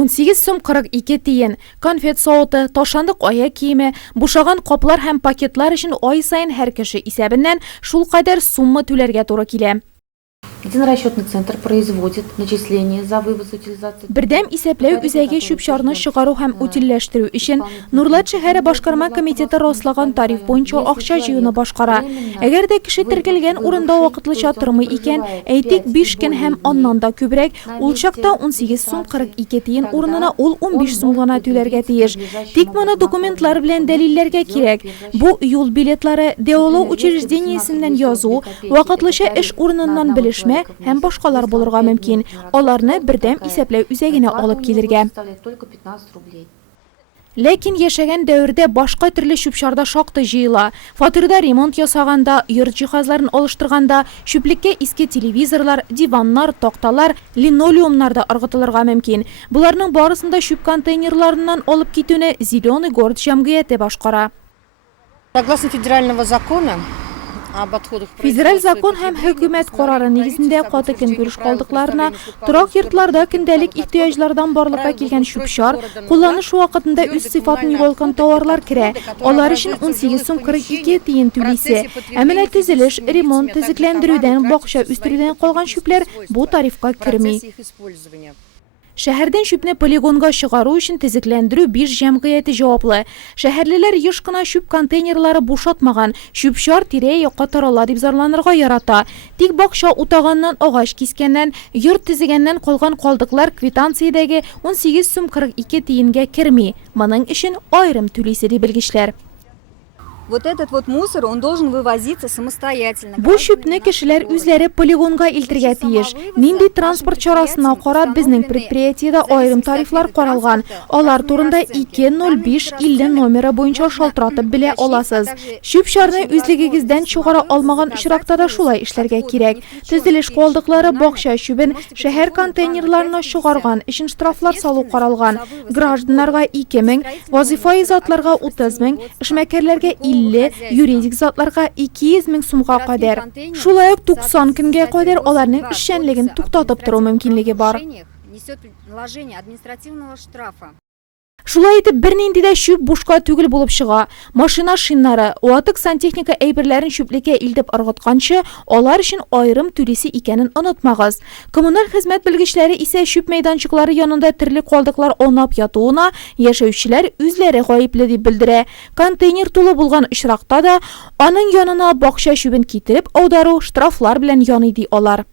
18 сум 42 тиен, конфет сауыты, ташандык аяк киеме, бушаган каплар һәм пакетлар өчен ай сайын һәр кеше исәбеннән шул кадәр сумма түләргә туры килә. Един расчетный центр производит начисление за вывоз утилизации. Бердәм исәпләү үзәге чүп-чарны чыгару һәм утилләштерү өчен Нурлат шәһәре башкарма комитеты раслаган тариф буенча акча җыюны башкара. Әгәр дә кеше теркәлгән урында вакытлыча тормый икән, әйтик 5 көн һәм аннан да күбрәк, ул чакта 18 сум 42 тиен урынына ул 15 сум гына түләргә тиеш. Тик моны документлар белән дәлилләргә кирәк. Бу юл билетлары, ДОЛО учреждениесеннән язу, вакытлыча эш урыныннан белешмә һәм башкалар булырга мөмкин. Аларны бердәм исәпләү үзәгенә алып килергә. Ләкин яшәгән дәвердә башка төрле чүп-чарда шактый җыела. Фатирда ремонт ясаганда, йорт җиһазларын алыштырганда, чүплеккә иске телевизорлар, диваннар, такталар, линолеумнар да ыргытылырга мөмкин. Буларның барысында чүп контейнерларыннан алып китүне Зеленый город җәмгыяте башкара. Согласно федерального закона, Федераль закон һәм хөкүмәт карары нигезендә каты көнкүреш калдыкларына, торак йортларда көндәлек ихтыяҗлардан барлыкка килгән чүп-чар, кулланыш вакытында үз сыйфатын югалткан товарлар керә. Алар өчен 18 сум 42 тиен түлисе. Ә менә төзелеш, ремонт, төзекләндерүдән, бакча үстерүдән калган чүпләр бу тарифка керми. Шәһәрдән чүпне полигонга чыгару өчен төзекләндерү 5 җәмгыяте җаваплы. Шәһәрлеләр еш кына чүп контейнерлары бушатмаган, чүп-чар тирә-якка тарала дип зарланырга ярата. Тик бакча утаганнан, агач кискәннән, йорт төзегәннән калган калдыклар квитанциядәге 18 сум 42 тиенгә керми. Моның өчен аерым түлисе ди белгечләр. Вот этот вот мусор, он должен вывозиться самостоятельно. Бу чүпне кешеләр үзләре полигонга илтергә тиеш. Нинди транспорт чарасына карап безнең предприятиедә аерым тарифлар каралган. Алар турында 20550 номеры буенча шалтыратып белә аласыз. Чүп-чарны үзлегегездән чыгара алмаган очракта да шулай эшләргә кирәк. Төзелеш калдыклары, бакча чүбен шәһәр контейнерларына чыгарган өчен штрафлар салу каралган. Гражданнарга 2000, вазифаи затларга 30000, эшмәкәрләргә юридик затларга 200 мең сумга кадәр. Шулай ук 90 көнгә кадәр аларның эшчәнлеген туктатып тору мөмкинлеге бар. Шулай итеп бернинди дә чүп бушка түгел булып чыга. Машина шиннары, ватык сантехника әйберләрен чүплеккә илтеп ыргытканчы, алар өчен аерым түлисе икәнен онытмагыз. Коммуналь хезмәт белгечләре исә чүп мәйданчыклары янында төрле калдыклар онап ятуына яшәүчеләр үзләре гаепле дип белдерә. Контейнер тулы булган очракта да аның янына бакча чүбен китереп аудару штрафлар белән яный ди алар.